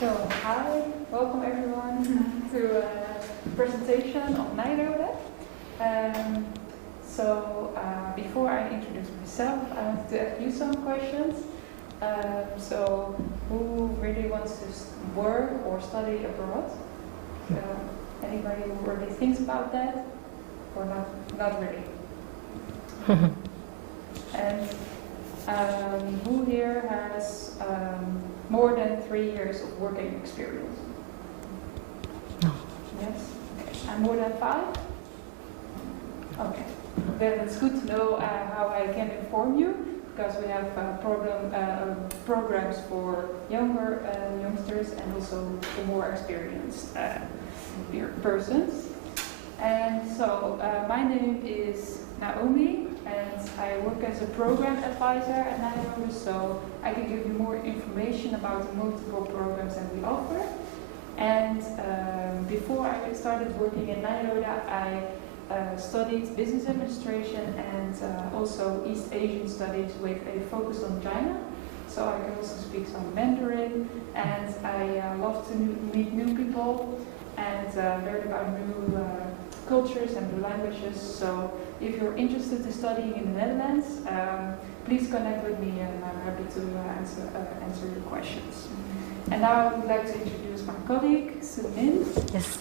So, hi, welcome everyone to a presentation of Nyenrode. Before I introduce myself, I want to ask you some questions. Who really wants to work or study abroad? Anybody who already thinks about that? Or not really? And who here has more than 3 years of working experience? No. Yes? And more than 5? Okay. Then it's good to know how I can inform you, because we have programs for younger youngsters and also for more experienced persons. And so my name is Naomi, and I work as a program advisor at Nyenrode, so I can give you more information about the multiple programs that we offer. And before I started working in Nyenrode, I studied business administration and also East Asian studies with a focus on China. So I can also speak some Mandarin, and I love to meet new people and learn about new cultures and new languages. So if you're interested in studying in the Netherlands, please connect with me, and I'm happy to answer your questions. And now I would like to introduce my colleague, Soo-min. Yes.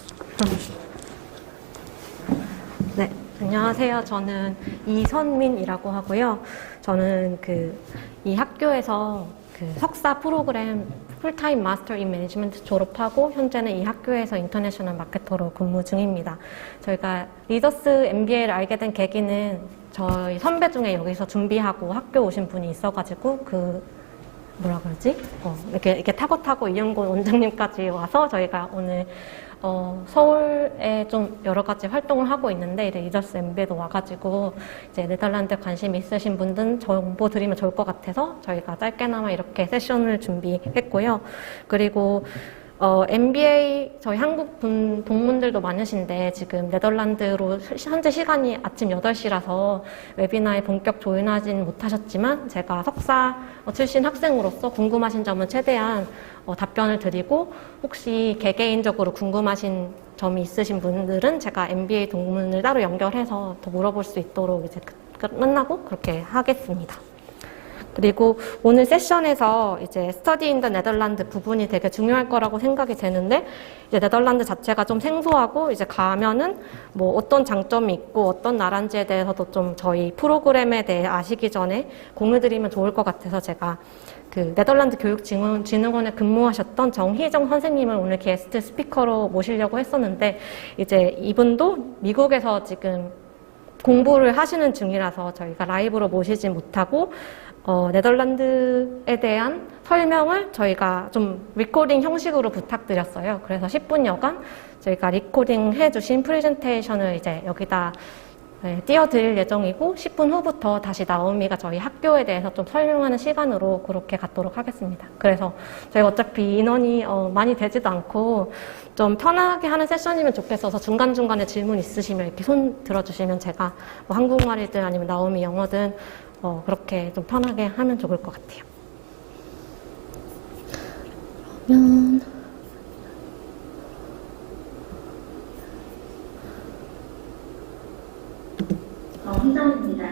네, 안녕하세요. 저는 이선민이라고 하고요. 저는 이 학교에서 석사 프로그램 풀타임 마스터 인 매니지먼트 졸업하고 현재는 이 학교에서 인터내셔널 마케터로 근무 중입니다. 저희가 리더스 MBA를 알게 된 계기는 저희 선배 중에 여기서 준비하고 학교 오신 분이 있어가지고 이렇게 타고 이영곤 원장님까지 와서 저희가 오늘 서울에 좀 여러 가지 활동을 하고 있는데, 이제 리더스 MBA도 와가지고 이제 네덜란드 관심 있으신 분들은 정보 드리면 좋을 것 같아서 저희가 짧게나마 이렇게 세션을 준비했고요. 그리고 MBA 저희 한국 동문들도 많으신데 지금 네덜란드로 현재 시간이 아침 8시라서 웨비나에 본격 조인하진 못하셨지만, 제가 석사 출신 학생으로서 궁금하신 점은 최대한 답변을 드리고, 혹시 개개인적으로 궁금하신 점이 있으신 분들은 제가 MBA 동문을 따로 연결해서 더 물어볼 수 있도록 이제 끝나고 그렇게 하겠습니다. 그리고 오늘 세션에서 이제 스터디 인 더 네덜란드 부분이 되게 중요할 거라고 생각이 되는데, 이제 네덜란드 자체가 좀 생소하고 이제 가면은 뭐 어떤 장점이 있고 어떤 나라인지에 대해서도 좀 저희 프로그램에 대해 아시기 전에 공유드리면 좋을 것 같아서 제가 네덜란드 교육진흥원에 근무하셨던 정희정 선생님을 오늘 게스트 스피커로 모시려고 했었는데, 이제 이분도 미국에서 지금 공부를 하시는 중이라서 저희가 라이브로 모시지 못하고 네덜란드에 대한 설명을 저희가 좀 리코딩 형식으로 부탁드렸어요. 그래서 10분여간 저희가 리코딩 해주신 프레젠테이션을 이제 여기다 띄워드릴 예정이고, 10분 후부터 다시 나오미가 저희 학교에 대해서 좀 설명하는 시간으로 그렇게 갖도록 하겠습니다. 그래서 저희가 어차피 인원이 많이 되지도 않고 좀 편하게 하는 세션이면 좋겠어서 중간중간에 질문 있으시면 이렇게 손 들어주시면 제가 뭐 한국말이든 아니면 나오미 영어든 그렇게 좀 편하게 하면 좋을 것 같아요. 그러면 희정입니다.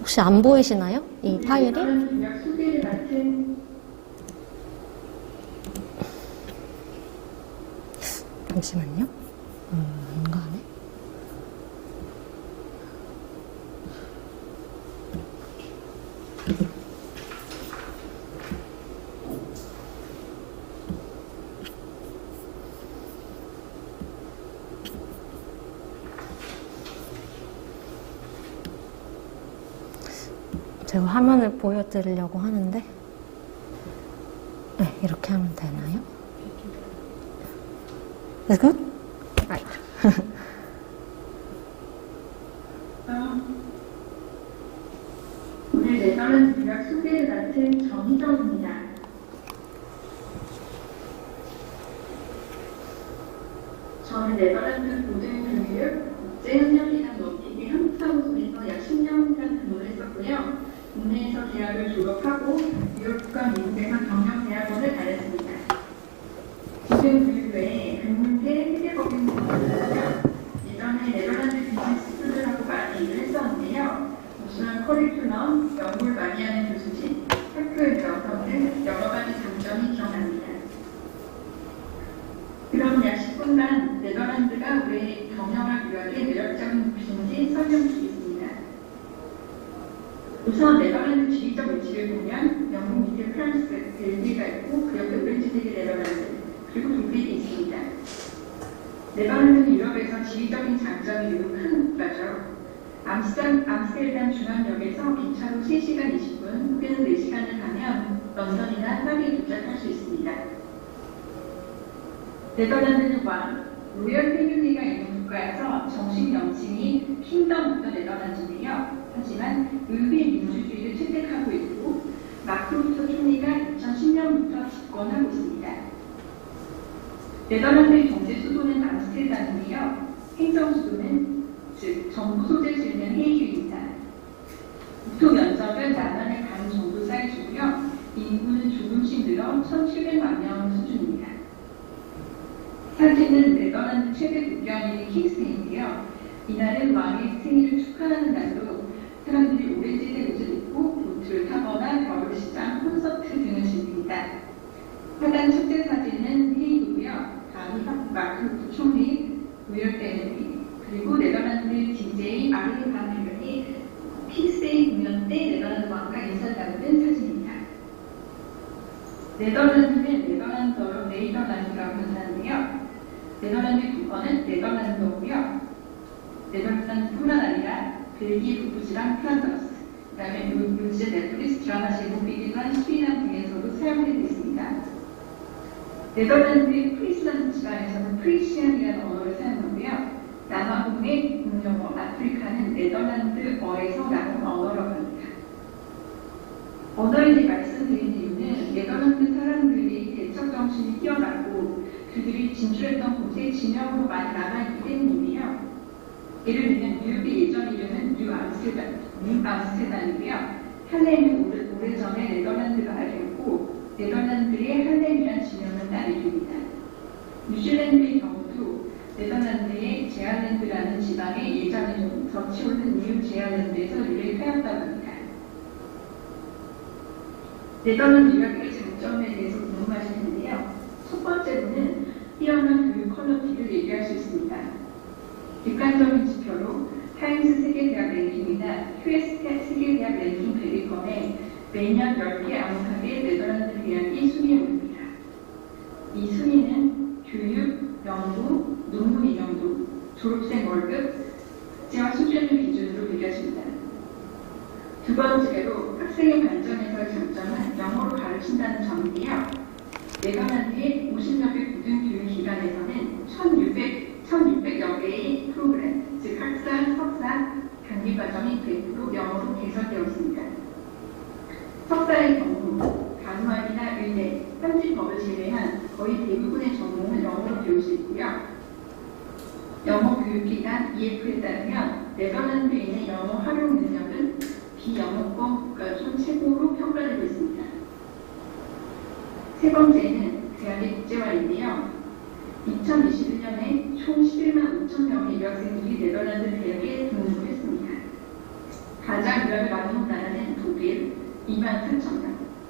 혹시 안 보이시나요? 이 파일이? 잠시만요. 뭔가 하네. 제가 화면을 보여드리려고 하는데, 네, 이렇게 하면 되나요? Is good? Right. 오늘 네덜란드 유학 소개를 맡은 정희정입니다. 저는 네덜란드 고등교육 국제협력이란 워딩의 한국사무소에서 약 10년간 근무를 있었고요. 국내에서 대학을 졸업하고 유럽과 미국에서 경영대학원을 다녔습니다. 지금 그 외에 한국의 세계법인 공부였고요. 예전에 네덜란드 비즈니스 스쿨이라고 많이 일을 했었는데요. 우수한 커리큘럼, 연구를 많이 하는 교수진, 학교의 명성 등 여러 가지 장점이 기억납니다. 그럼 약 10분간 네덜란드가 왜 경영학 유학의 매력적인 곳인지 설명드리겠습니다. 우선 네덜란드 지리적 위치를 보면 영국 밑에 프랑스, 벨기에가 있고 그 옆에 오렌지색의 네덜란드, 그리고 독일이 있습니다. 네덜란드는 유럽에서 지리적인 장점이 매우 큰 국가죠. 암스테르담 중앙역에서 기차로 3시간 20분, 혹은 4시간을 가면 런던이나 파리에 도착할 수 있습니다. 네덜란드는 왕, 로열 패밀리가 있는 국가에서 정식 명칭이 킹덤 오브 네덜란드인데요. 하지만 의회 민주주의를 채택하고 있고 마크 루터 총리가 2010년부터 집권하고 있습니다. 네덜란드의 경제 수도는 암스테르담인데요. 행정 수도는 즉 정부 소재를 있는 헤이그입니다. 국토 면적은 남한의 반 정도 사이즈고요. 인구는 조금씩 늘어 1,700만 명 수준입니다. 사진은 네덜란드 최대 국경인 킹스테인인데요. 이날은 왕의 생일을 축하하는 날로 사람들이 오렌지색 옷을 입고 보트를 타거나 겨울시장, 콘서트 등을 즐깁니다. 하단 첫째 사진은 헤이그고요. 다음이 마크 루터 총리, 로열 패밀리, 그리고 네덜란드 DJ 아르헨 반 벨런이 킹스데이 공연 때 네덜란드 왕과 인사를 나누는 사진입니다. 네덜란드는 네덜란드어로 네이더란드라고 하는데요. 네덜란드 국어는 네덜란드어고요. 네덜란드뿐만 아니라 벨기에 북부지방 플란더스, 그 다음에 요즘 넷플릭스 드라마 제목이기도 한 수리남 등에서도 사용되고 있습니다. 네덜란드의 프리슬란드 지방에서는 프리시안이라는 언어를 사용하고요. 남아공의 공용어 아프리카는 네덜란드어에서 나온 언어라고 합니다. 언어에 대해 말씀드린 이유는 네덜란드 사람들이 대척 정신이 뛰어나고 그들이 진출했던 곳에 지명으로 많이 남아있기 때문인데요. 예를 들면 뉴욕의 예전 이름은 뉴암스테르담이고요. 할렘은 오래전에 네덜란드가 알렸고 네덜란드의 할렘이라는 지명은 딸입니다. 뉴질랜드의 경우도 네덜란드의 제알랜드라는 지방에 예전에 좀 덫이 오른 뉴 제알랜드에서 유래하였다고 합니다. 네덜란드 유학의 장점에 대해서 궁금하실 텐데요. 첫 번째로는 뛰어난 교육 퀄리티를 얘기할 수 있습니다. 객관적인 지표로 타임스 세계대학 랭킹이나 QS 세계대학 랭킹 100위권에 매년 10개 암묵하게 네덜란드 대학이 순위에 오릅니다. 이 순위는 교육, 연구, 논문 인용도, 졸업생 월급, 국제화 수준을 기준으로 매겨집니다. 두 번째로 학생의 발전에서의 장점은 영어로 가르친다는 점인데요. 네덜란드의 50여 개 고등교육기관에서는 1,600여 개의 프로그램, 즉 학사, 석사, 단기과정이 100% 영어로 개설되어 있습니다. 석사의 경우 간호학이나 의대, 현지법을 제외한 거의 대부분의 전공을 영어로 배울 수 있고요. 영어 교육기관 EF에 따르면 네덜란드인의 영어 활용 능력은 비영어권 국가 중 최고로 평가되고 있습니다. 세 번째는 대학의 국제화인데요. 2021년에 총 11만 5천 명의 유학생들이 네덜란드 대학에 등록을 했습니다. 가장 유학을 많이 온 나라는 독일 2만 4천 명,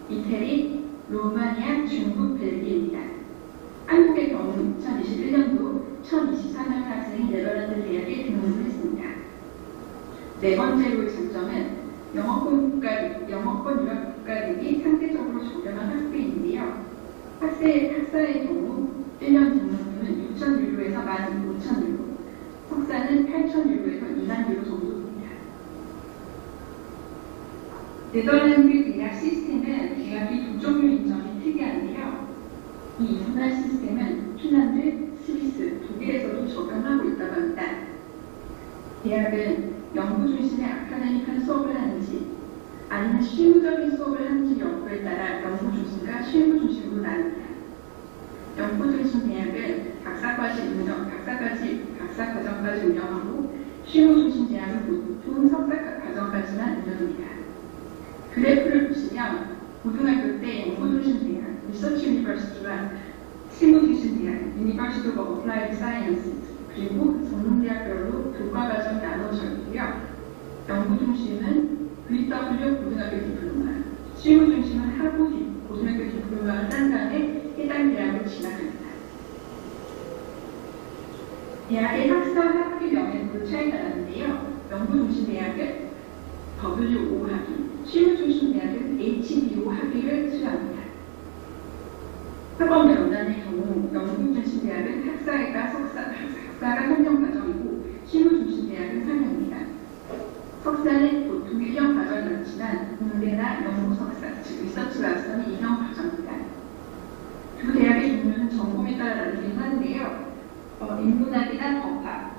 이태리, 로마니아, 중국, 벨기에입니다. 한국의 경우 2021년도 1,024명 학생이 네덜란드 대학에 등록을 했습니다. 네 번째로의 장점은 영어권 유학 국가 대비 상대적으로 저렴한 학비인데요. 학사의 경우 1년 등록료는 6,000유로에서 15,000유로, 석사는 8,000유로에서 2만 유로 정도입니다. 네덜란드 대학 시스템은 대학이 두 종류인 점이 특이한데요. 이 인문학 시스템은 핀란드, 스위스, 독일에서도 적용하고 있다고 합니다. 대학은 연구 중심의 아카데믹한 수업을 하는지 아니면 실무적인 수업을 하는지 여부에 따라 연구 중심과 실무 중심으로 나눕니다. 연구 중심 대학은 박사과정까지 운영하고 실무 중심 대학은 보통 석사 과정까지만 운영합니다. 그래프를 보시면 고등학교 때 연구중심 대학, 리서치 유니버시티와 실무중심 대학, 유니버시티 오브 어플라이드 사이언스, 그리고 전문대학별로 교과과정이 나눠져 있고요. 연구중심은 VW 고등학교 디플로마, 실무중심은 하부 고등학교 디플로마를 딴 다음에 해당 대학을 진학합니다. 대학의 학사 학위명에도 차이가 나는데요. 연구중심 대학은 WO 학위, 실무중심 대학은 HBO 학위를 수여합니다. 학원 명단의 경우 연구중심 대학은 학사가 3년 과정이고 실무중심 대학은 4년입니다. 석사는 보통 1년 과정이 많지만 공대나 연구석사, 즉 리서치 마스터는 2년 과정입니다. 두 대학의 종류는 전공에 따라 다르긴 하는데요. 인문학이나 법학,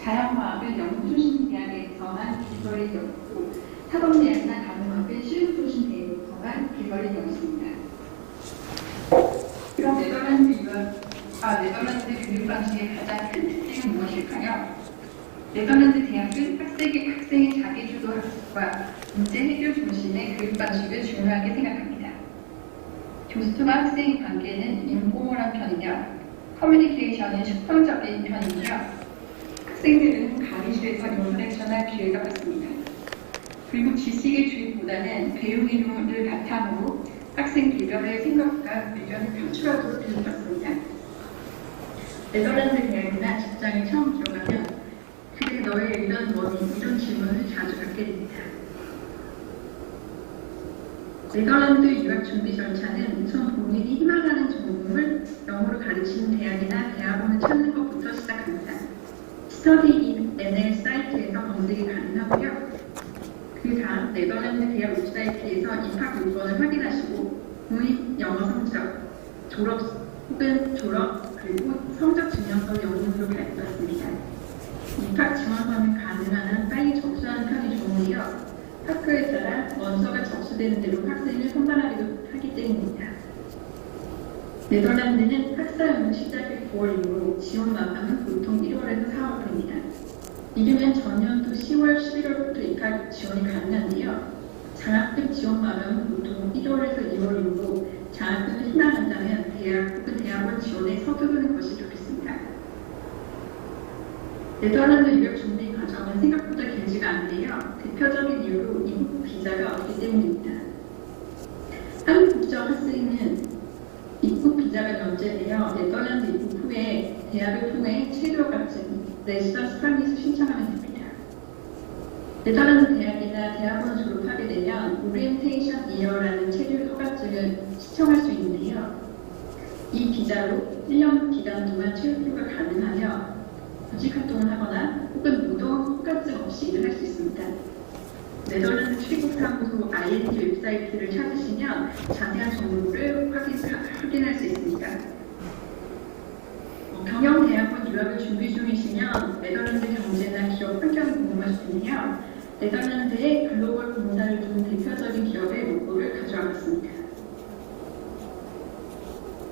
자연과학은 연구중심 대학에서만 길거리에 있고 사범대학이나 간호학은 실무중심 대학에서만 길거리에 있습니다. 그럼 네덜란드 교육 방식의 가장 큰 특징은 무엇일까요? 네덜란드 대학은 학생의 자기주도 학습과 문제 해결 중심의 교육 방식을 중요하게 생각합니다. 교수와 학생의 관계는 인포멀한 편이며 커뮤니케이션은 수평적인 편이고요. 학생들은 강의실에서 인터랙션할 기회가 많습니다. 그리고 지식의 주입보다는 배운 이론을 바탕으로 학생 개별의 생각과 의견을 표출하도록 교육받습니다. 네덜란드 대학이나 직장에 처음 들어가면 그게 너의 의견 뭐니? 이런 질문을 자주 받게 됩니다. 네덜란드 유학 준비 절차는 우선 본인이 희망하는 전공을 영어로 가르치는 대학이나 대학원을 찾는 것부터 시작합니다. 스터디 인 NL 사이트에서 검색이 가능하고요. 그 다음 네덜란드 대학 웹사이트에서 입학 요건을 확인하시고 본인 영어 성적, 졸업 그리고 성적 증명서 영문으로 발표했습니다. 입학 지원서는 가능한 한 빨리 접수하는 편이 좋은데요. 학교에 따라 원서가 접수되는 대로 학생을 선발하기도 하기 때문입니다. 네덜란드는 학사연도 시작이 9월이므로 지원 마감은 보통 1월에서 4월입니다. 이르면 전년도 10월, 11월부터 입학 지원이 가능한데요. 장학금 지원 마감은 보통 1월에서 2월이므로 장학금을 희망한다면 대학 혹은 대학원 지원에 서두르는 것이 좋겠습니다. 네덜란드 유학 준비 과정은 생각보다 길지가 않은데요. 대표적인 이유로 입국 비자가 없기 때문입니다. 한국 국적 학생은 입국 비자가 면제되어 네덜란드 입국 후에 대학을 통해 체류허가증, 레지던스 퍼밋을 신청하면 됩니다. 네덜란드 대학이나 대학원을 졸업하게 되면 오리엔테이션 이어라는 체류허가증을 신청할 수 있는데요. 이 비자로 1년 기간 동안 체류가 가능하며 구직활동을 하거나 혹은 노동 허가증 없이 일을 할 수 있습니다. 네덜란드 출입국사무소 ING 웹사이트를 찾으시면 자세한 정보를 확인할 수 있습니다. 경영대학원 유학을 준비 중이시면 네덜란드 경제나 기업 환경을 궁금하실 텐데요. 네덜란드의 글로벌 본사를 둔 대표적인 기업의 로고를 가져와봤습니다.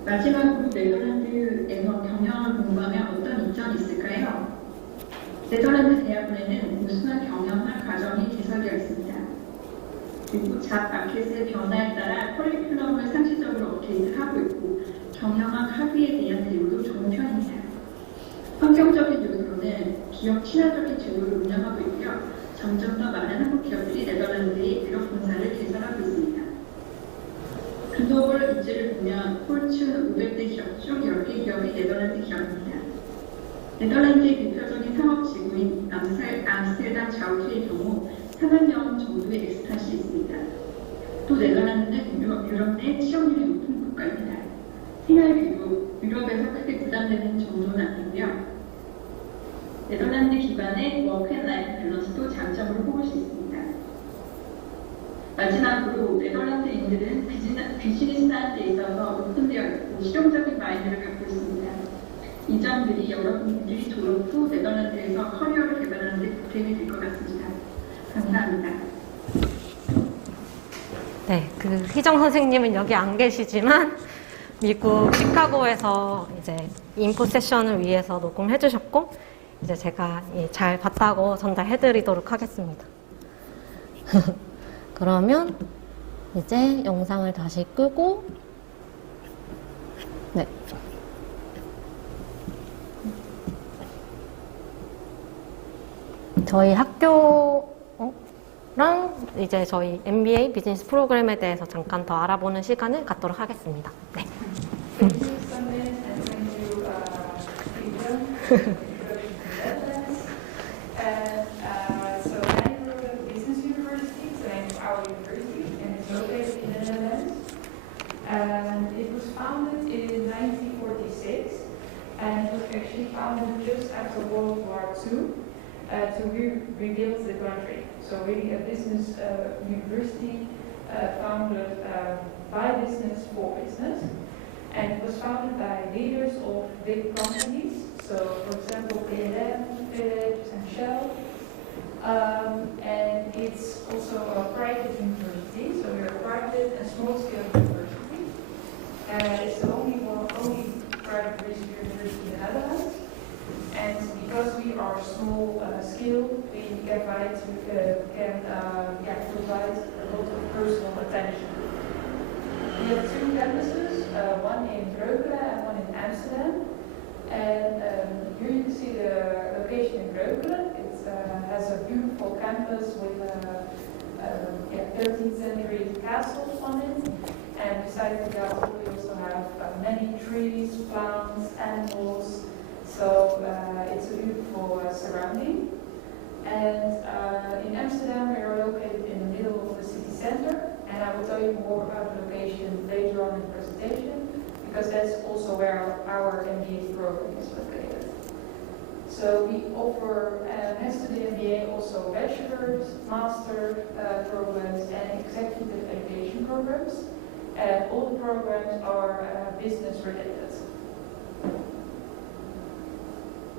마지막으로 네덜란드에서 경영을 공부하면 어떤 이점이 있을까요? 네덜란드 대학원에는 우수한 경영학 과정이 개설되어 있습니다. 그리고 잡 마켓의 변화에 따라 커리큘럼을 상시적으로 업데이트하고 있고 경영학 학위에 대한 대우도 좋은 편입니다. 환경적인 요소로는 기업 친화적인 제도를 운영하고 있고요. 점점 더 많은 한국 기업들이 네덜란드의 유럽 본사를 개설하고 있습니다. 글로벌 입지를 보면 폴춘 500대 기업 중 10개 기업이 네덜란드 기업입니다. 네덜란드의 대표적인 상업지구인 암스테르담 자우트의 경우 3만 명 정도의 엑스팟이 있습니다. 또 네덜란드는 유럽 내 취업률이 높은 국가입니다. 생활비도 유럽에서 크게 부담되는 정도는 아니고요. 네덜란드 기반의 워크앤라이프 밸런스도 장점으로 뽑을 수 있습니다. 마지막으로 네덜란드인들은 비즈니스 하는 데 있어서 오픈되어 있고 실용적인 마인드를 갖고 있습니다. 이 점들이 여러분들이 졸업 후 네덜란드에서 커리어를 개발하는 데 보탬이 될 것 같습니다. 감사합니다. 네, 희정 선생님은 여기 안 계시지만 미국 시카고에서 이제 인포 세션을 위해서 녹음해 주셨고 이제 제가 잘 봤다고 전달해 드리도록 하겠습니다. 그러면 이제 영상을 다시 끄고 네. 저희 학교랑 이제 저희 MBA 비즈니스 프로그램에 대해서 잠깐 더 알아보는 시간을 갖도록 하겠습니다. 네. So Nyenrode Business University is the name of our university, and it's located in the Netherlands. And it was founded in 1946, and it was actually founded just after World War II to rebuild the country. So really a business university founded by business for business. And it was founded by leaders of big companies, so for example PH.D, PH.D and Shell. And it's also a private university, so we're a private and small-scale university. It's the only private research university in the Netherlands. And because we are small scale, we can provide a lot of personal attention. We have two campuses, one in Breukelen and one in Amsterdam. And here you can see the location in Breukelen. It has a beautiful campus with a 13th century castle on it. And besides the castle, we also have many trees, plants, animals. So it's a beautiful surrounding. And in Amsterdam, we are located in the middle of the city center. And I will tell you more about the location later on in the presentation, because that's also where our MBA program is located. So we offer, next to the MBA, also bachelor's, master programs, and executive education programs. And all the programs are business related.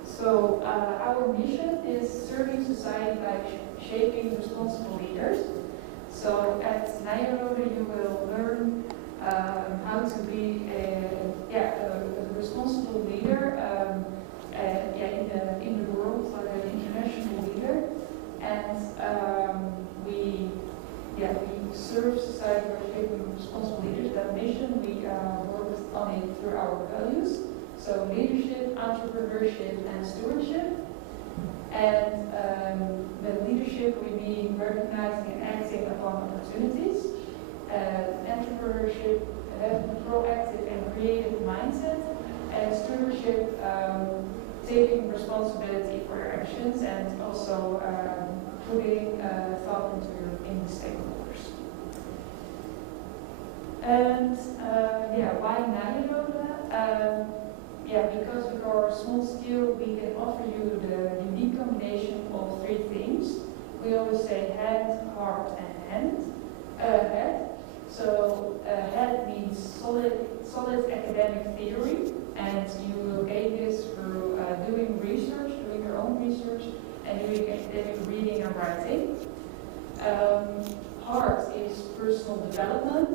So our mission is serving society by shaping responsible leaders. So at Nyenrode you will learn how to be a responsible leader in the world, so an international leader. And we serve society by shaping responsible leaders. That mission, we work on it through our values. So leadership, entrepreneurship, and stewardship. And with leadership, we mean recognizing and acting upon opportunities. Entrepreneurship, having a proactive and creative mindset. And stewardship, taking responsibility for your actions and also putting thought in the stakeholders. And why Nyenrode? Because we are small scale, we can offer you the unique combination of three things. We always say head, heart, and head. So head means solid academic theory, and you will gain this through doing research, doing your own research, and doing academic reading and writing. Heart is personal development.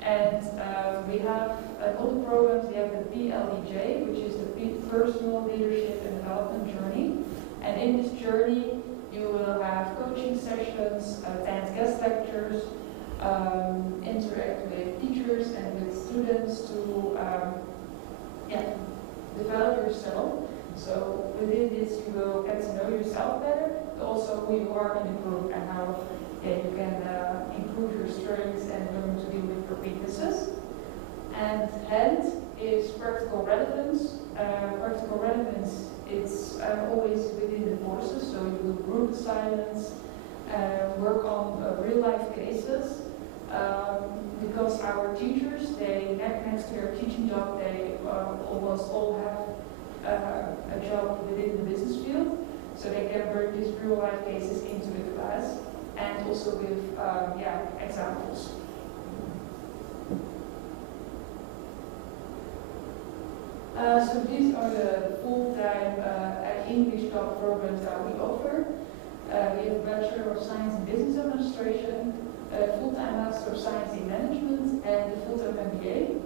And we have all the programs. We have the PLEJ, which is the Personal Leadership and Development Journey. And in this journey, you will have coaching sessions, attend guest lectures, interact with teachers and with students to develop yourself. So within this, you will get to know yourself better, but also who you are in the group and how you can improve your strengths and learn to deal with your weaknesses. And head is practical relevance. Practical relevance, it's always within the courses, so you do group assignments, work on real life cases, because our teachers, next to their teaching job, they almost all have a job within the business field, so they can bring these real life cases into the class. And also with examples. So these are the full-time English talk programs that we offer. We have a Bachelor of Science in Business Administration, a full-time Master of Science in Management, and a full-time MBA.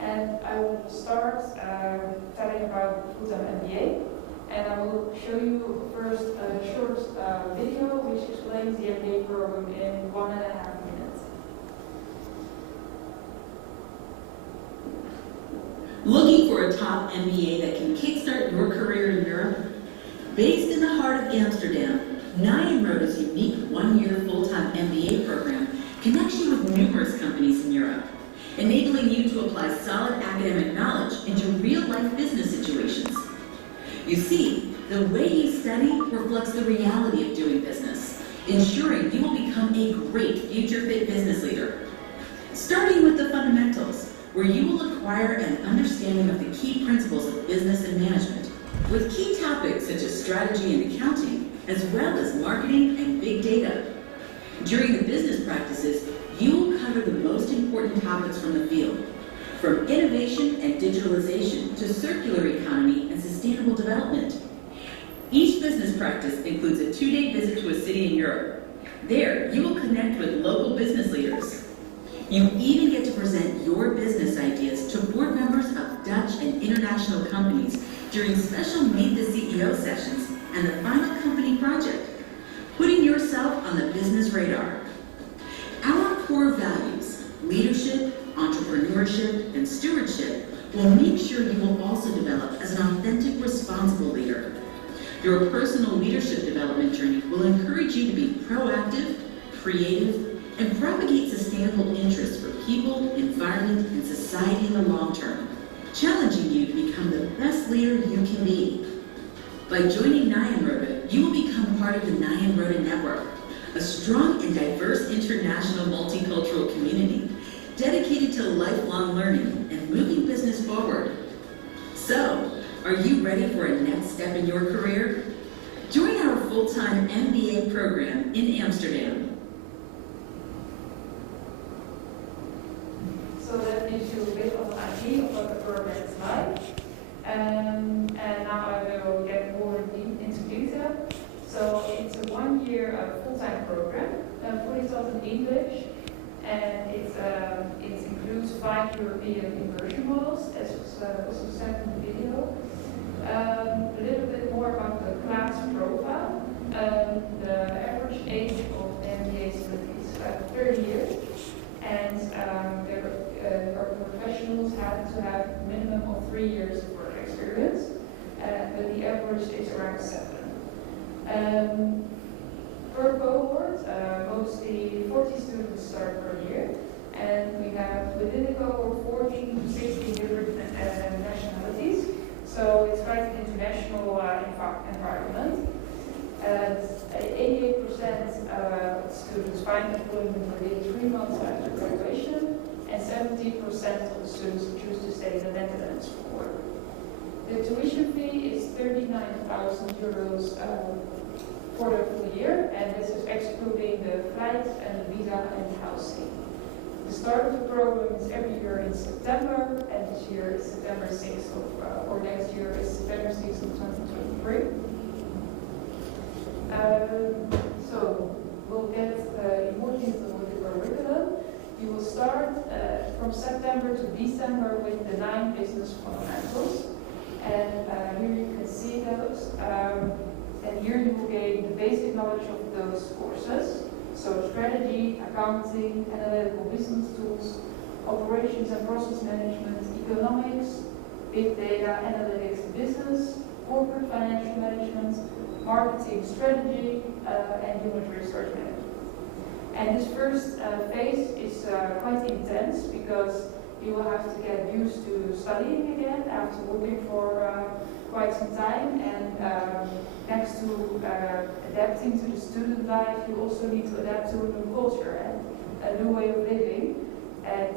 And I will start telling about full-time MBA. and I will show you first a short video which explains the MBA program in 1.5 minutes. Looking for a top MBA that can kickstart your career in Europe? Based in the heart of Amsterdam, Nyenrode's unique one-year full-time MBA program connects you with numerous companies in Europe, enabling you to apply solid academic knowledge into real-life business situations. You see, the way you study reflects the reality of doing business, ensuring you will become a great future-fit business leader. Starting with the fundamentals, where you will acquire an understanding of the key principles of business and management, with key topics such as strategy and accounting, as well as marketing and big data. During the business practices, you will cover the most important topics from the field, from innovation and digitalization to circular economy and sustainable development. Each business practice includes a 2-day visit to a city in Europe. There, you will connect with local business leaders. You even get to present your business ideas to board members of Dutch and international companies during special Meet the CEO sessions and the final company project, putting yourself on the business radar. Our core values, leadership, entrepreneurship, and stewardship, will make sure you will also develop as an authentic, responsible leader. Your personal leadership development journey will encourage you to be proactive, creative, and propagate sustainable interests for people, environment, and society in the long term, challenging you to become the best leader you can be. By joining Nyenrode, you will become part of the Nyenrode Network, a strong and diverse international multicultural community dedicated to lifelong learning and moving business forward. So, are you ready for a next step in your career? Join our full-time MBA program in Amsterdam. So that gives you a bit of an idea of what the program is like. And now I will get more into detail. So it's a 1-year full-time program, fully taught in English, and it includes 5 European immersion models, as was also said in the video. A little bit more about the class profile. The average age of MBA students is 30 years, and our professionals have to have minimum of 3 years of work experience, but the average is around 7. Per cohort, mostly 40 students start per year, and we have within the cohort 14 to 16 different nationalities, so it's quite an international environment. 88% of students find employment within 3 months after graduation, and 70% of the students choose to stay in the Netherlands for work. The tuition fee is 39,000 euros for the full year, and this is excluding the flights and the visa and housing. The start of the program is every year in September, and this year is September 6th or next year is September 6th of 2023. So we'll get more detail with the curriculum. You will start from September to December with the 9 business fundamentals, and here you can see those. And here you will gain the basic knowledge of those courses. So strategy, accounting, analytical business tools, operations and process management, economics, big data, analytics, business, corporate financial management, marketing strategy, and human resource management. And this first phase is quite intense because you will have to get used to studying again after working for quite some time, and next to adapting to the student life, you also need to adapt to a new culture and a new way of living, and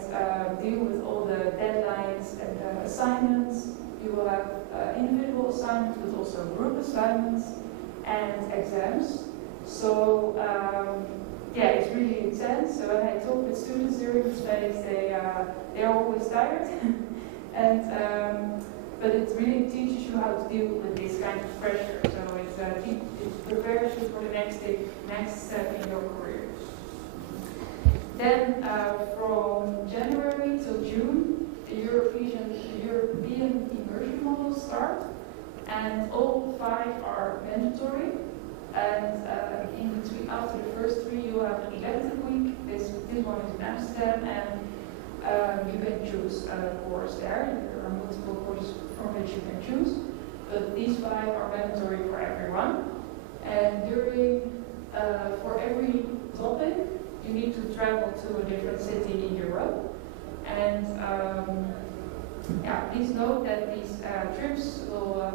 deal with all the deadlines and assignments. You will have individual assignments, but also group assignments and exams. So yeah, it's really intense. So when I talk with students during this phase, they are always tired, and but it really teaches you how to deal with this kind of pressure. So it prepares you for the next step in your career. Then from January till June, the European immersion models start. and all 5 are mandatory. And in between, after the first 3, you have an elective week. This one is in Amsterdam, and you can choose a course there. There are multiple courses from which you can choose, but these 5 are mandatory for everyone. And for every topic, you need to travel to a different city in Europe. And please note that these trips will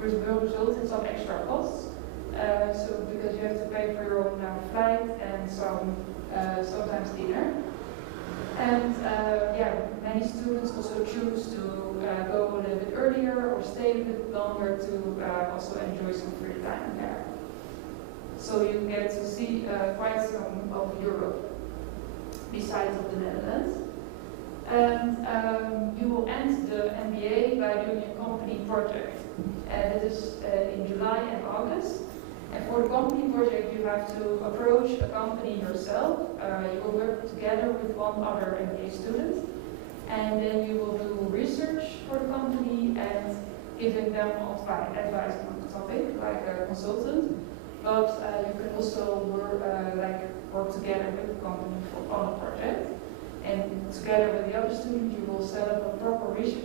result in some extra costs. So because you have to pay for your own flight and sometimes dinner. And many students also choose to go a little bit earlier or stay a bit longer to also enjoy some free time there. So you get to see quite some of Europe besides of the Netherlands. And you will end the MBA by doing a company project. And it is in July and August. And for the company project, you have to approach a company yourself. You will work together with one other MBA student. And then you will do research for the company and giving them advice on the topic, like a consultant. But you can also work together with the company on a project. And together with the other student, you will set up a proper research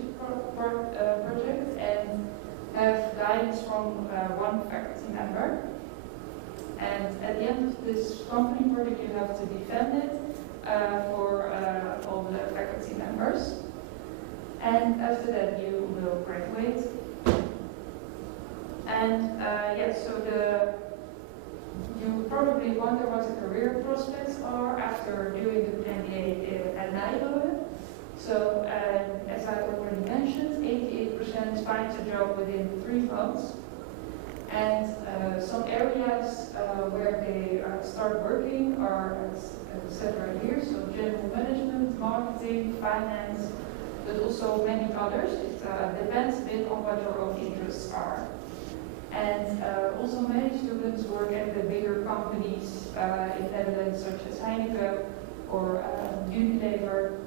project and have guidance from one faculty member. And at the end of this company project, you have to defend it for all the faculty members. And after that, you will graduate. And you probably wonder what the career prospects are after doing the MBA at Nyenrode. So, as I already mentioned, 88% finds a job within 3 months. And some areas where they start working are, as said right here, so general management, marketing, finance, but also many others. It depends a bit on what your own interests are. And also many students work at the bigger companies in Netherlands, such as Heineken or Unilever.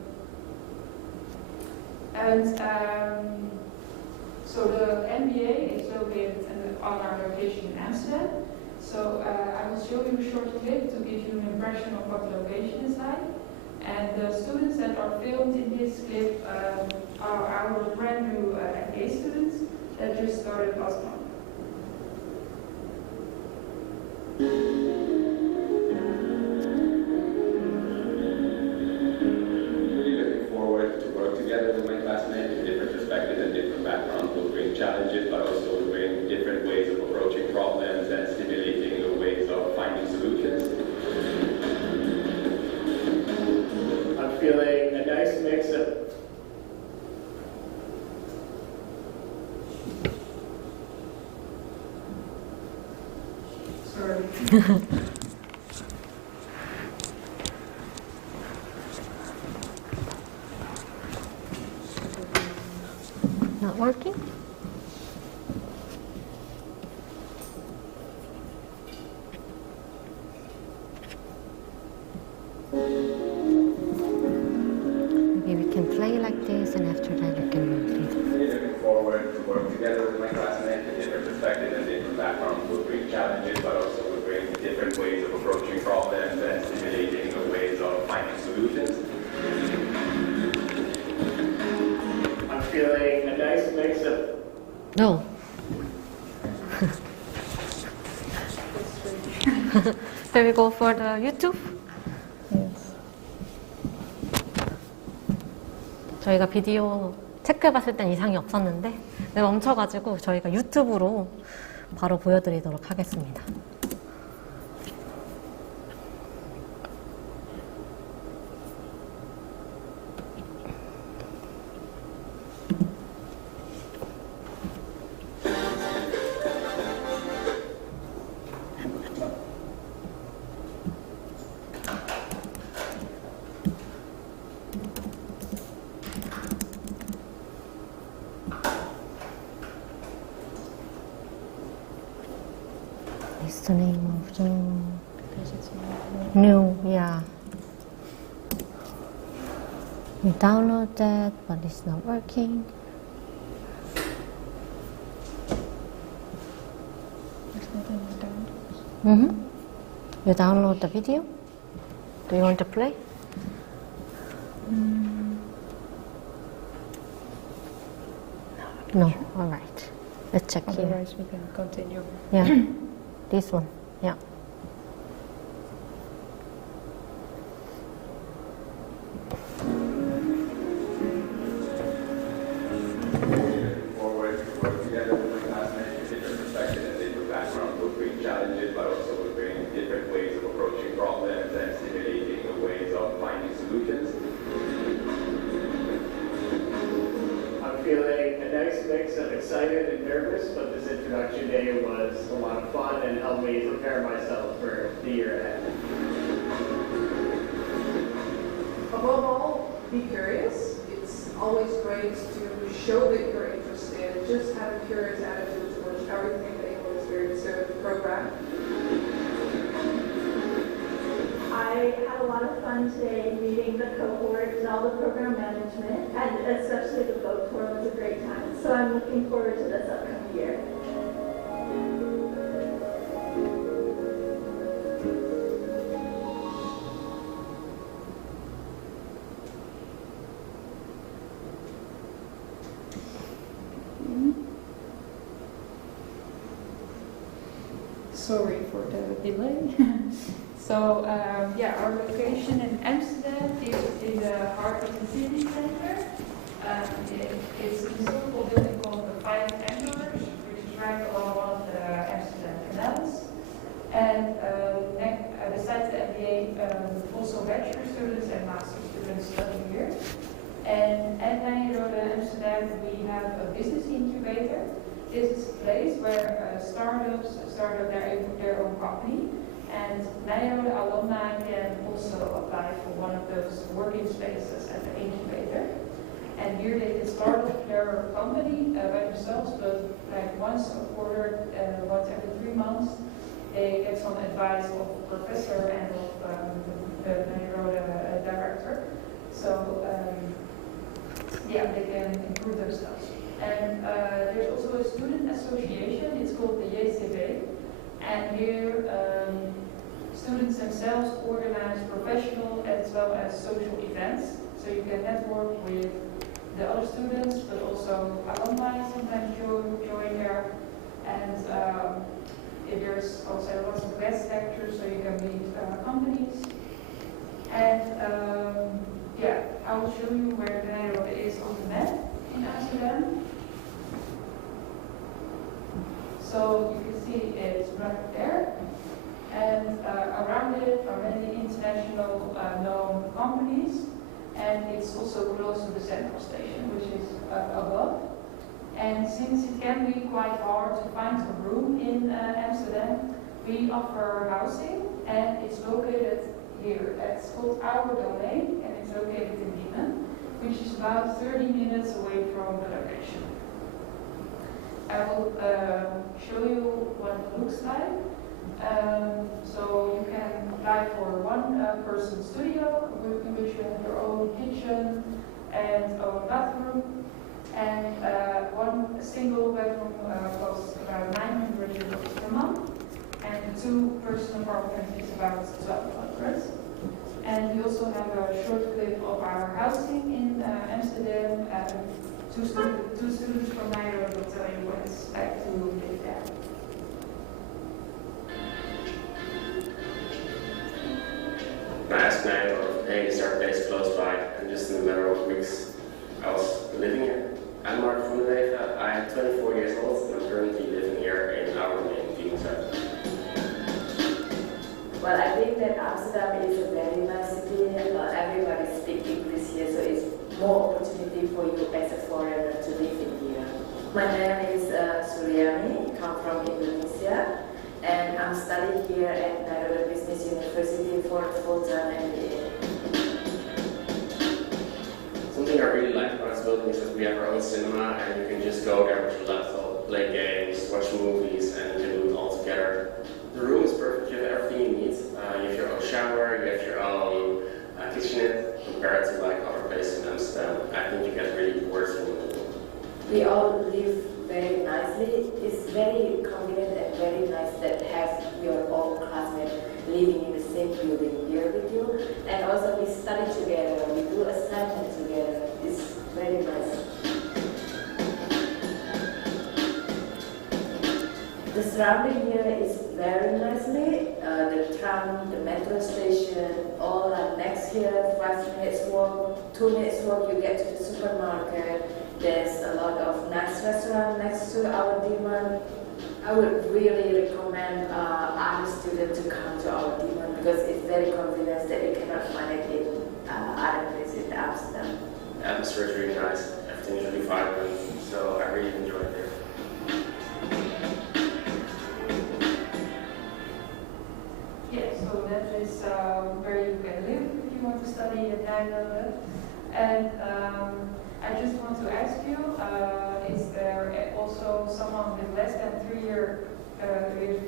And so the MBA is located on our location in Amsterdam. So I will show you a short clip to give you an impression of what the location is like. And the students that are filmed in this clip are our brand new MBA students that just started last month. Really looking forward to work together with my classmates with different perspectives and different backgrounds. We'll bring challenges, but also bring different ways of approaching problems and stimulating the ways of finding solutions. I'm feeling a nice mix of Not working? Maybe we can play like this, and after that we can move. Really looking forward to work together with my classmates with different perspectives and different backgrounds. We'll bring challenges, but also we'll bring different ways of approaching problems and stimulating the ways of finding solutions. I'm feeling a nice mix of No. Shall we go for the YouTube? Yes. 저희가 비디오 체크해봤을 땐 이상이 없었는데 멈춰가지고 저희가 유튜브로 바로 보여드리도록 하겠습니다. It's the name of the new, yeah. We download that, but it's not working. You download the video? Do you want to play? No, all right. Let's check here. Otherwise, we can continue. Yeah, this one. Yeah. Forward to work together with my classmates with different perspectives and different backgrounds will bring challenges, but also will bring different ways of approaching problems and stimulating the ways of finding solutions. I'm feeling a nice mix of excited and nervous, but this introduction day was a lot of fun and helped me prepare myself for the year ahead. Above all, be curious. It's always great to show that you're interested. Just have a curious attitude towards everything that you experience through the program. I had a lot of fun today meeting the cohort and all the program management, and especially the boat tour was a great time. So I'm looking forward to this upcoming year. Sorry for the delay. So, our location in Amsterdam is in the heart of the city center. It's a historical building called the Five Emperors, which is right along one of the Amsterdam canals. And besides the MBA, also bachelor students and master students study here. And at Nyenrode Amsterdam, we have a business incubator. This is a place where startups start their own company. And Nyenrode alumni can also apply for one of those working spaces at the incubator. And here they can start their company by themselves, but like once a quarter, once every 3 months, they get some advice of a professor and of the Nyenrode director. So they can improve themselves. And there's also a student association, it's called the JCB. And here, students themselves organize professional as well as social events. So you can network with the other students, but also alumni sometimes join there. And there's also lots of guest lectures, so you can meet companies. And I will show you where the Nyenrode is on the map in Amsterdam. So you can see it's right there. And around it are many international known companies. And it's also close to the central station, which is above. And since it can be quite hard to find a room in Amsterdam, we offer housing, and it's located here. It's called Our Domain, and it's located in Diemen, which is about 30 minutes away from the location. I will show you what it looks like. So you can apply for one-person studio, in which you have your own kitchen and own bathroom. And one single bedroom costs about 900 euros per month. And a two-person apartment is about 1,200. And we also have a short clip of our housing in Amsterdam. Two students from Nyenrode will tell you what it's like to live there. I asked Nyenrode, hey, is there a place close by? And just in a matter of weeks, I was living here. I'm Mark from Nyenrode. I'm 24 years old, and I'm currently living here in our main team. Well, I think that Amsterdam is a very nice city. Everybody speaks English here, so it's more opportunity for you as a foreigner to live in here. My name is Suryani, come from Indonesia, and I'm studying here at Nyenrode Business University for full-time MBA. Something I really like about this building is that we have our own cinema, and you can just go there with your laptop, play games, watch movies, and you can do it all together. The room is perfect, you have everything you need. You have your own shower, you have your own kitchenette, compared to like other places in Amsterdam. I think you get really bored from it. We all live very nicely. It's very convenient and very nice that school, and also we study together, we do assignment together. It's very nice. The surrounding here is very nicely. The tram, the metro station, all are next here. 5 minutes walk, 2 minutes walk, you get to the supermarket. There's a lot of nice restaurants next to our demand. I would really recommend other students to come to our demand because it's very convenient that you cannot find it in other places in Amsterdam. The atmosphere is really nice. Everything is really vibrant, so I really enjoy it there. Yeah, so that is where you can live if you want to study at Nyenrode. And I just want to ask you, is there also someone with less than 3 years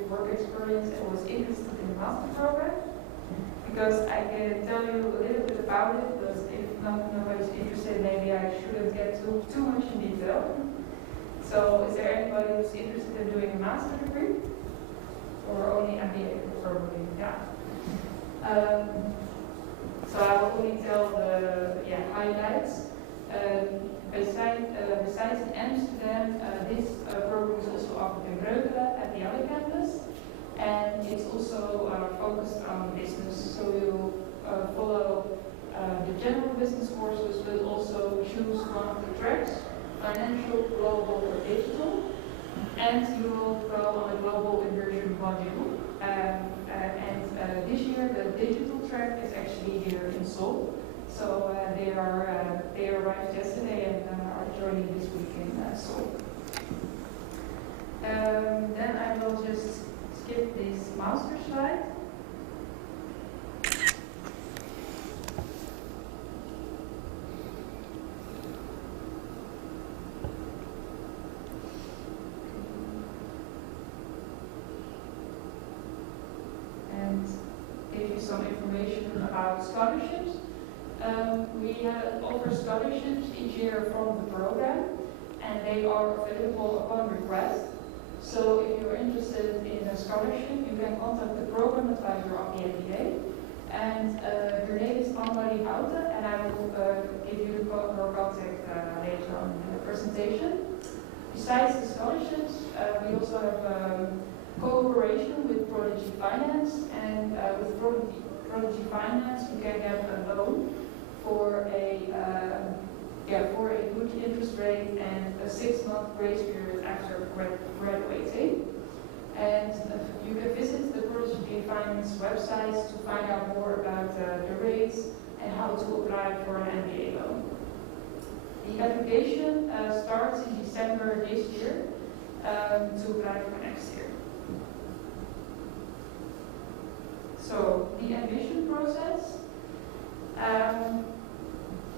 work experience and was interested in the master program? Because I can tell you a little bit about it, but if nobody's interested, maybe I shouldn't get too much in detail. So is there anybody who's interested in doing a master degree? Or only MBA, probably, yeah. So I will only tell the highlights. Besides in Amsterdam, this program is also offered in Nyenrode at the other campus, and it's also focused on business. So you follow the general business courses, but also choose one of the tracks: financial, global, or digital. And you will go on a global immersion module. This year the digital track is actually here in Seoul. So they arrived yesterday and are joining this week in Seoul. Then I will just skip this master slide. And give you some information about scholarships. We offer scholarships each year from the program, and they are available upon request. So if you're interested in a scholarship, you can contact the program advisor of the MBA. And her name is Anne-Marie Houten, and I will give you her contact later on in the presentation. Besides the scholarships, we also have cooperation with Prodigy Finance, and with Prodigy Finance you can get a loan for a good interest rate and a 6-month grace period after graduating. And you can visit the Prodigy Finance website to find out more about the rates and how to apply for an MBA loan. The application starts in December this year to apply for next year. So the admission process.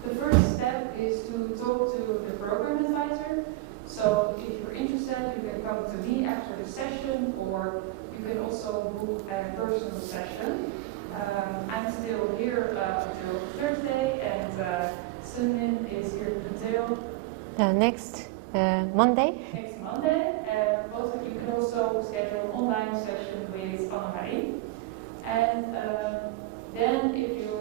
The first step is to talk to the program advisor. So if you're interested, you can come to me after the session, or you can also book a personal session. I'm still here until Thursday, and Sunmin is here until next Monday. Next Monday. Both of you can also schedule an online session with Anne-Marie. And then if you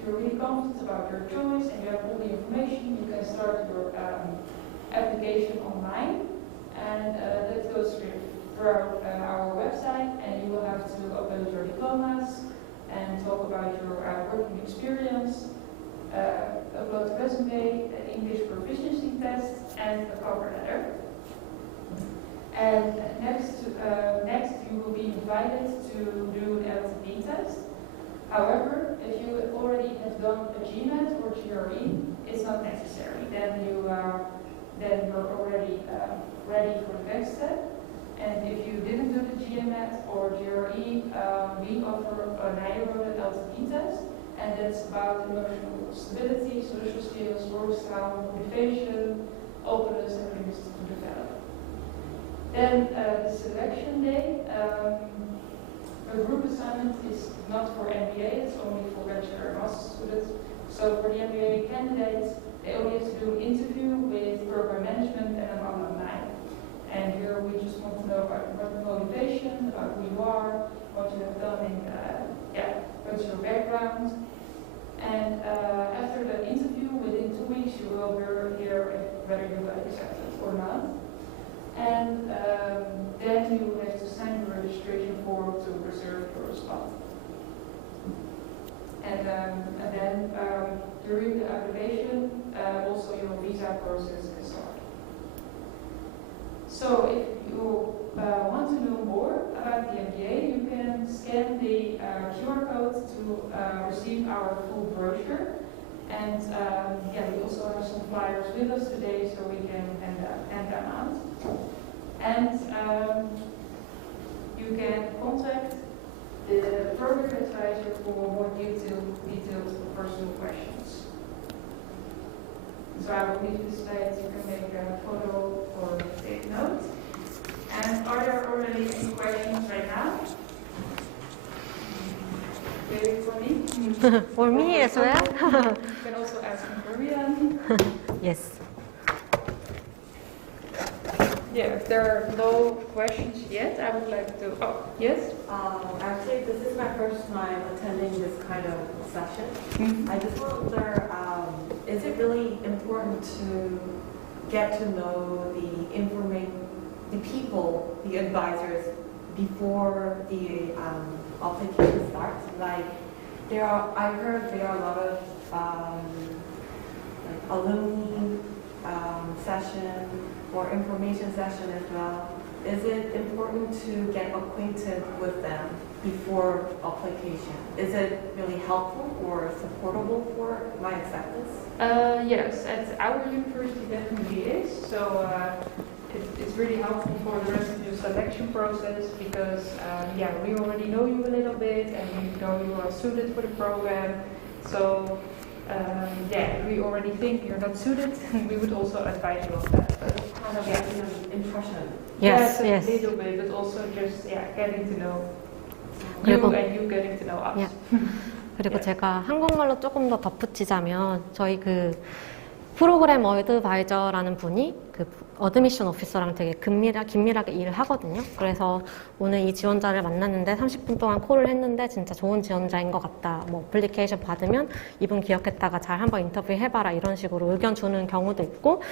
if you're really confident about your choice and you have all the information, you can start your application online. And that goes through our website, and you will have to upload your diplomas and talk about your working experience, upload a resume, an English proficiency test, and a cover letter. And next you will be invited to do an LTP test. However, if you already have done a GMAT or GRE, it's not necessary. Then you're already ready for the next step. And if you didn't do the GMAT or GRE, we offer a Nyenrode LTP test, and that's about emotional stability, social skills, work style, motivation, openness, and willingness to develop. Then the selection day. A group assignment is not for MBA, it's only for bachelor and master students. So for the MBA candidates, they only have to do an interview with program management and an alumni. And here we just want to know about your motivation, about who you are, what you have done in background. And after the interview, within 2 weeks, you will hear whether you got accepted or not. And then you have to sign the registration form to reserve your spot. And then during the application, also your visa process can start. So if you want to know more about the MBA, you can scan the QR code to receive our full brochure. And yeah, we also have some flyers with us today, so we can hand them out. And you can contact the program advisor for more detailed personal questions. So I will leave this slide, you can make a photo or take notes. And are there already any questions right now? Maybe for me? For me as well. You can also ask Korean. Yes. Yeah, if there are no questions yet, I would like to. Oh, yes? Actually, this is my first time attending this kind of session. I just wonder, is it really important to get to know the people, the advisors, before the application starts? Like, I heard there are a lot of like alumni session or information session as well. Is it important to get acquainted with them before application? Is it really helpful or supportable for my acceptance? Yes, at our university definitely is. So it's really helpful for the rest of your selection process because yeah, we already know you a little bit and we know you are suited for the program. So yeah, we already think you're not suited, and we would also advise you on that. But kind of getting an impression. Yes, yes. a little bit, but also just getting to know 그리고, you and you getting to know us. Yeah. 그리고 제가 한국말로 조금 더 덧붙이자면 저희 그 프로그램 어드바이저라는 분이 그 어드미션 오피서랑 되게 긴밀하게 일을 하거든요. 그래서 오늘 이 지원자를 만났는데 30분 동안 콜을 했는데 진짜 좋은 지원자인 것 같다. 뭐 어플리케이션 받으면 이분 기억했다가 잘 한번 인터뷰 해봐라 이런 식으로 의견 주는 경우도 있고,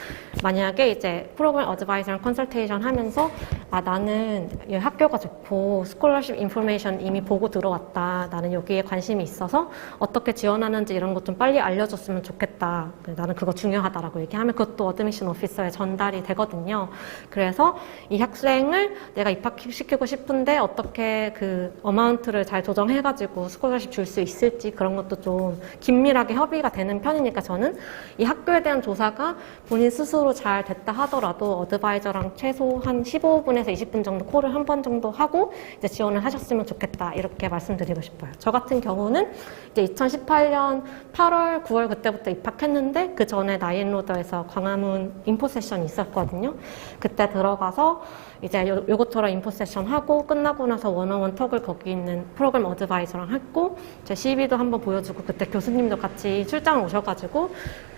만약에 이제 프로그램 어드바이저랑 컨설테이션 하면서 나는 이 학교가 좋고 스콜러십 인포메이션 이미 보고 들어왔다. 나는 여기에 관심이 있어서 어떻게 지원하는지 이런 것 좀 빨리 알려줬으면 좋겠다. 나는 그거 중요하다라고 얘기하면 그것도 어드미션 오피서에 전달이 되거든요. 그래서 이 학생을 내가 입학시키고 싶은데 어떻게 그 어마운트를 잘 조정해가지고 스콜러십 줄 수 있을지 그런 것도 좀 긴밀하게 협의가 되는 편이니까 저는 이 학교에 대한 조사가 본인 스스로 잘 됐다 하더라도 어드바이저랑 최소 한 15분에서 20분 정도 콜을 한 번 정도 하고 이제 지원을 하셨으면 좋겠다 이렇게 말씀드리고 싶어요. 저 같은 경우는 이제 2018년 8월, 9월 그때부터 입학했는데 그 전에 나인로더에서 광화문 인포 세션이 있었거든요. 그때 들어가서 이제 요것처럼 인포 세션 하고 끝나고 나서 원어원 톡을 거기 있는 프로그램 어드바이저랑 했고 제 CV도 한번 보여주고 그때 교수님도 같이 출장을 오셔가지고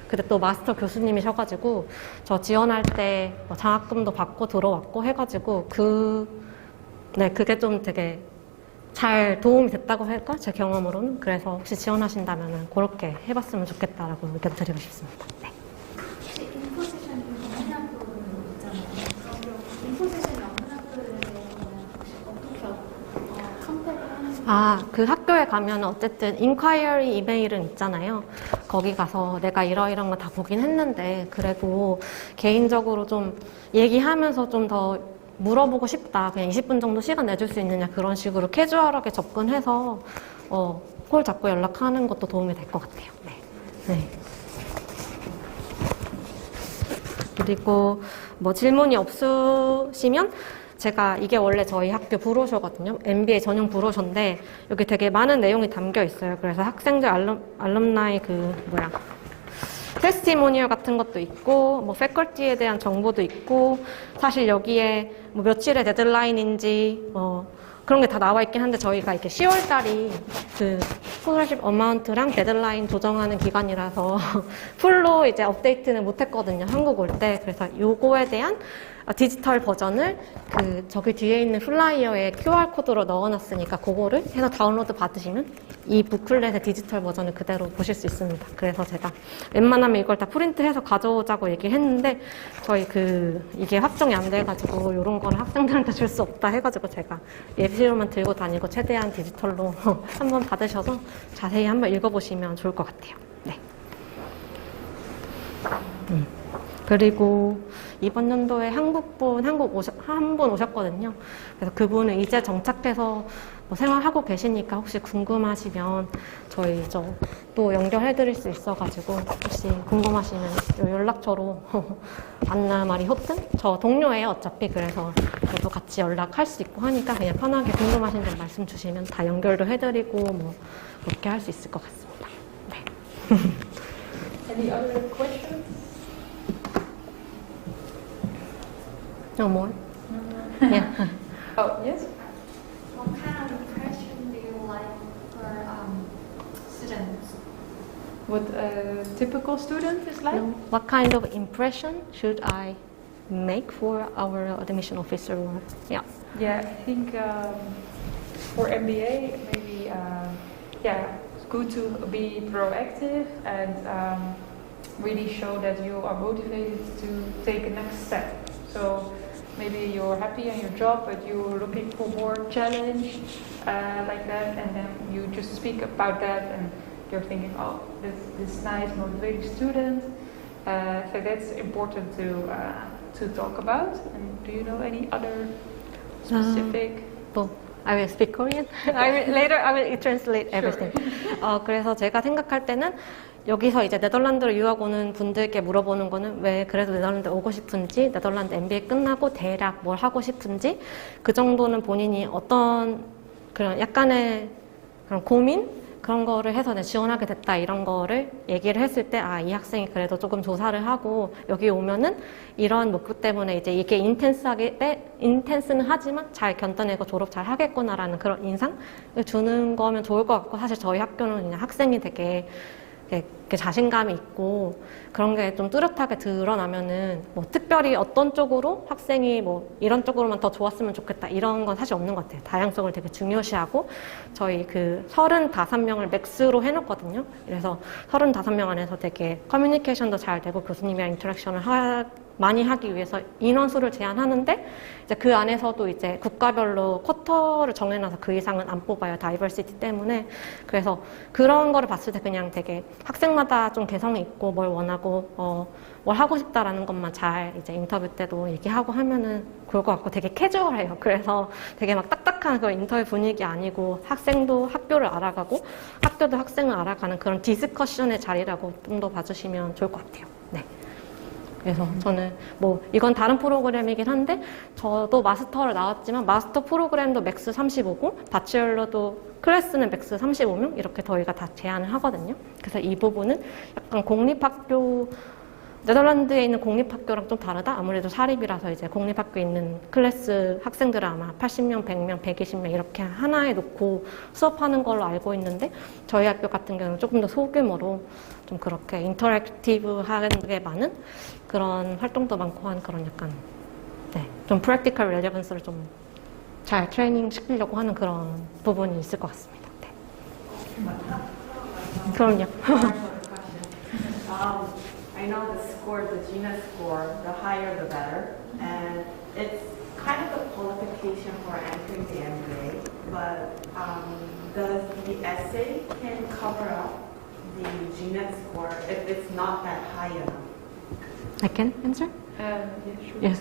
그때 또 마스터 교수님이셔가지고 저 지원할 때 뭐 장학금도 받고 들어왔고 해가지고 그게 좀 되게 잘 도움이 됐다고 할까? 제 경험으로는. 그래서 혹시 지원하신다면 그렇게 해봤으면 좋겠다라고 의견 드리고 싶습니다. 네. 인포세션이 없는 학교는 있잖아요. 인포세션이 없는 학교에 대해서는 혹시 어떻게 선택을 하는지? 그 학교에 가면 어쨌든 인콰이어리 이메일은 있잖아요. 거기 가서 내가 이러이런 거 다 보긴 했는데 그래도 개인적으로 좀 얘기하면서 좀 더 물어보고 싶다. 그냥 20분 정도 시간 내줄 수 있느냐 그런 식으로 캐주얼하게 접근해서 콜 잡고 연락하는 것도 도움이 될 것 같아요. 네. 네. 그리고 뭐 질문이 없으시면 제가 이게 원래 저희 학교 브로셔거든요. MBA 전용 브로셔인데 여기 되게 많은 내용이 담겨 있어요. 그래서 학생들 알럼나이 테스티모니얼 같은 것도 있고 뭐 패컬티에 대한 정보도 있고 사실 여기에 뭐 며칠의 데드라인인지 그런 게 다 나와 있긴 한데 저희가 이렇게 10월 달이 그 스콜러십 어마운트랑 데드라인 조정하는 기간이라서 풀로 이제 업데이트는 못 했거든요. 한국 올 때. 그래서 요거에 대한 디지털 버전을 저기 뒤에 있는 플라이어에 QR코드로 넣어놨으니까 그거를 해서 다운로드 받으시면 이 북클렛의 디지털 버전을 그대로 보실 수 있습니다. 그래서 제가 웬만하면 이걸 다 프린트해서 가져오자고 얘기했는데 저희 이게 확정이 안 돼가지고 이런 거는 학생들한테 줄 수 없다 해가지고 제가 예시로만 들고 다니고 최대한 디지털로 한번 받으셔서 자세히 한번 읽어보시면 좋을 것 같아요. 네. 그리고 이번 연도에 한 분 오셨거든요. 그래서 그분은 이제 정착해서 뭐 생활하고 계시니까 혹시 궁금하시면 저희 또 연결해드릴 수 있어가지고 혹시 궁금하시면 연락처로 안나 마리 호튼 저 동료예요 어차피. 그래서 저도 같이 연락할 수 있고 하니까 그냥 편하게 궁금하신 점 말씀 주시면 다 연결도 해드리고 뭐 그렇게 할 수 있을 것 같습니다. 네. Any other questions? No more? Yeah. Oh, yes? What kind of impression do you like for students? What a typical student is like? No. What kind of impression should I make for our admission officer? Yeah. Yeah, I think for MBA, maybe, it's good to be proactive and really show that you are motivated to take a next step. So maybe you're happy in your job, but you're looking for more challenge like that, and then you just speak about that, and you're thinking, oh, this nice, motivated student. So that's important to talk about. And do you know any other specific? I will speak Korean. Later I will translate everything. 그래서 제가 생각할 때는 여기서 이제 네덜란드로 유학 오는 분들께 물어보는 거는 왜 그래도 네덜란드 오고 싶은지, 네덜란드 MBA 끝나고 대략 뭘 하고 싶은지, 그 정도는 본인이 어떤 그런 약간의 그런 고민? 그런 거를 해서 지원하게 됐다 이런 거를 얘기를 했을 때 이 학생이 그래도 조금 조사를 하고 여기 오면은 이런 목표 때문에 이제 이게 인텐스는 하지만 잘 견뎌내고 졸업 잘 하겠구나라는 그런 인상을 주는 거면 좋을 것 같고, 사실 저희 학교는 그냥 학생이 되게 자신감이 있고 그런 게 좀 뚜렷하게 드러나면은 뭐 특별히 어떤 쪽으로 학생이 뭐 이런 쪽으로만 더 좋았으면 좋겠다 이런 건 사실 없는 것 같아요. 다양성을 되게 중요시하고 저희 35명을 맥스로 해놓거든요. 그래서 35명 안에서 되게 커뮤니케이션도 잘 되고 교수님이랑 인터랙션을 많이 하기 위해서 인원수를 제한하는데 이제 그 안에서도 이제 국가별로 쿼터를 정해놔서 그 이상은 안 뽑아요. 다이버시티 때문에. 그래서 그런 거를 봤을 때 그냥 되게 학생마다 좀 개성이 있고 뭘 원하고 뭘 하고 싶다라는 것만 잘 이제 인터뷰 때도 얘기하고 하면은 그럴 것 같고 되게 캐주얼해요. 그래서 되게 막 딱딱한 그 인터뷰 분위기 아니고 학생도 학교를 알아가고 학교도 학생을 알아가는 그런 디스커션의 자리라고 좀 더 봐주시면 좋을 것 같아요. 네. 그래서 저는 뭐 이건 다른 프로그램이긴 한데 저도 마스터를 나왔지만 마스터 프로그램도 맥스 35고 바치얼러도 클래스는 맥스 35명 이렇게 저희가 다 제한을 하거든요. 그래서 이 부분은 약간 공립학교, 네덜란드에 있는 공립학교랑 좀 다르다? 아무래도 사립이라서 이제 공립학교에 있는 클래스 학생들은 아마 80명, 100명, 120명 이렇게 하나에 놓고 수업하는 걸로 알고 있는데 저희 학교 같은 경우는 조금 더 소규모로 좀 그렇게 인터랙티브한 게 많은 그런 활동도 많고 한 그런 약간 좀 프랙티컬 렐리번스를 좀 잘 트레이닝 시키려고 하는 그런 부분이 있을 것 같습니다. 네. 그럼요. I know the score, the GMAT score, the higher the better, and it's kind of the qualification for entering the MBA, but the essay can cover up the GMAT score if it's not that high enough. I can answer? Yes.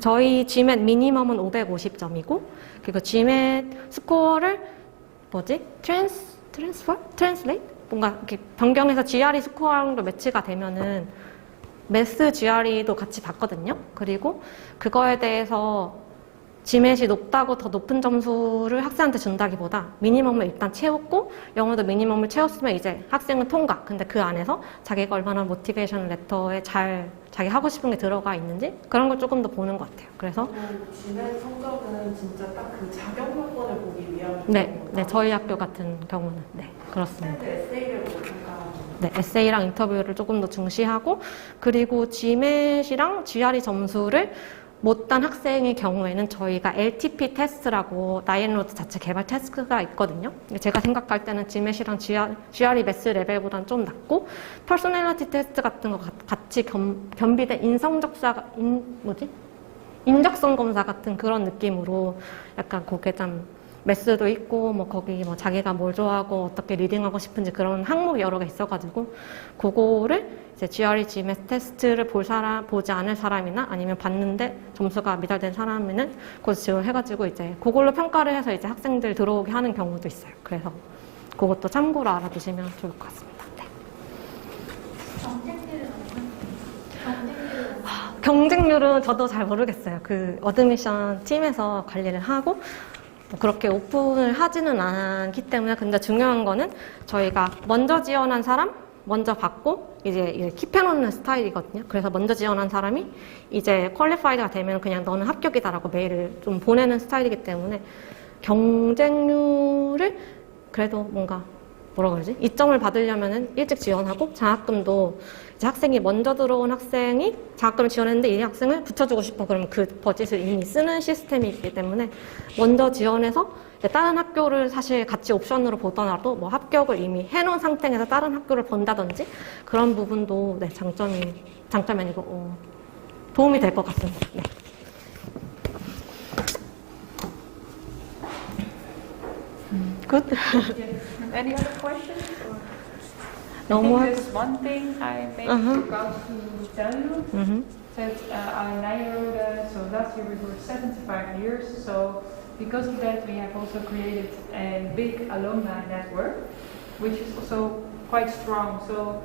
저희 GMAT 미니멈은 550점이고 그리고 GMAT 스코어를 translate? 뭔가 이렇게 변경해서 GRE 스코어랑도 매치가 되면은 매스 GRE도 같이 봤거든요. 그리고 그거에 대해서 GMAT이 높다고 더 높은 점수를 학생한테 준다기보다 미니멈을 일단 채웠고 영어도 미니멈을 채웠으면 이제 학생은 통과. 근데 그 안에서 자기가 얼마나 모티베이션 레터에 잘 자기 하고 싶은 게 들어가 있는지 그런 걸 조금 더 보는 것 같아요. 그래서 GMAT 성적은 진짜 딱 그 자격 요건을 보기 위한 네, 저희 학교 같은 경우는 그렇습니다. 네, 에세이랑 인터뷰를 조금 더 중시하고 그리고 GMAT이랑 GRE 점수를 못한 학생의 경우에는 저희가 LTP 테스트라고 나인로드 자체 개발 테스트가 있거든요. 제가 생각할 때는 GMAT이랑 GRE 매스 레벨보다는 좀 낮고 퍼스널리티 테스트 같은 거 같이 겸비된 인적성 검사 같은 그런 느낌으로 약간 그게 좀 매스도 있고 뭐 거기 뭐 자기가 뭘 좋아하고 어떻게 리딩하고 싶은지 그런 항목이 여러 개 있어가지고 그거를 이제 GRE, GMAT 테스트를 보지 않을 사람이나 아니면 봤는데 점수가 미달된 사람에는 그거 지원해가지고 이제 그걸로 평가를 해서 이제 학생들 들어오게 하는 경우도 있어요. 그래서 그것도 참고로 알아두시면 좋을 것 같습니다. 네. 경쟁률은 저도 잘 모르겠어요. 그 어드미션 팀에서 관리를 하고 그렇게 오픈을 하지는 않기 때문에 근데 중요한 거는 저희가 먼저 지원한 사람 먼저 받고 이제 킵해놓는 스타일이거든요. 그래서 먼저 지원한 사람이 이제 퀄리파이드가 되면 그냥 너는 합격이다라고 메일을 좀 보내는 스타일이기 때문에 경쟁률을 그래도 뭔가 뭐라고 그러지? 이점을 받으려면은 일찍 지원하고 장학금도 이제 학생이 먼저 들어온 학생이 장학금을 지원했는데 이 학생을 붙여주고 싶어 그러면 그 버짓을 이미 쓰는 시스템이 있기 때문에 먼저 지원해서 다른 학교를 사실 같이 옵션으로 보더라도 뭐 합격을 이미 해놓은 상태에서 다른 학교를 본다든지 그런 부분도 네, 장점이 아니고 도움이 될 것 같습니다. 네. Good. Any other questions? No I think more. there's one thing I maybe forgot to tell you. That our Nyenrode, so last year we were 75 years, so because of that we have also created a big alumni network, which is also quite strong. So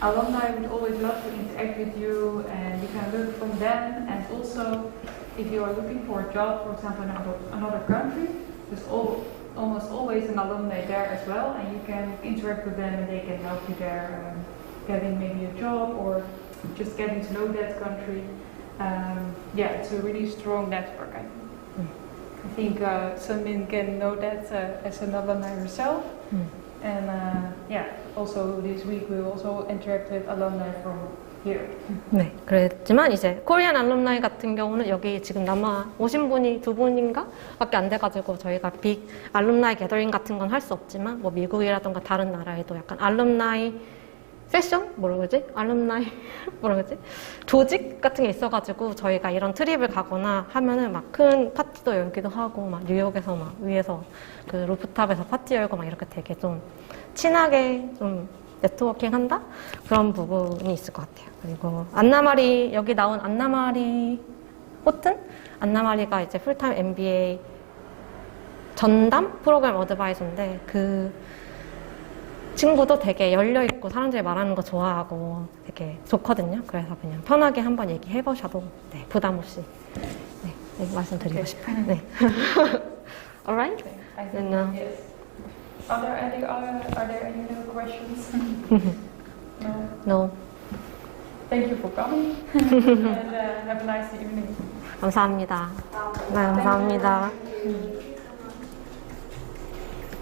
alumni would always love to interact with you and you can learn from them, and also if you are looking for a job, for example, in another country, there's almost always an alumni there as well, and you can interact with them and they can help you there, getting maybe a job or just getting to know that country. Yeah, it's a really strong network, I think Sunmin can know that as an alumni herself. And yeah, also this week we will also interact with alumni from here. 네, 그랬지만 이제 코리안 알룸나이 같은 경우는 여기 지금 남아 오신 분이 2분인가 밖에 안 돼가지고 저희가 빅 알룸나이 게더링 같은 건 할 수 없지만 뭐 미국이라던가 다른 나라에도 약간 알룸나이 세션? 뭐라 그러지? 알룸나이 뭐라 그러지? 조직 같은 게 있어가지고 저희가 이런 트립을 가거나 하면은 막 큰 파티도 열기도 하고 막 뉴욕에서 막 위에서 그 루프탑에서 파티 열고 막 이렇게 되게 좀 친하게 좀 네트워킹 한다? 그런 부분이 있을 것 같아요. 그리고 안나마리, 여기 나온 안나마리 호튼? 안나마리가 이제 풀타임 MBA 전담 프로그램 어드바이저인데 그 친구도 되게 열려있고 사람들이 말하는 거 좋아하고 되게 좋거든요. 그래서 그냥 편하게 한번 얘기해 보셔도 네, 부담 없이 네, 말씀드리고 싶어요. 네. Alright? Then, yes. Are there any other questions? No. Thank you for coming and have a nice evening. 감사합니다. 네, 감사합니다.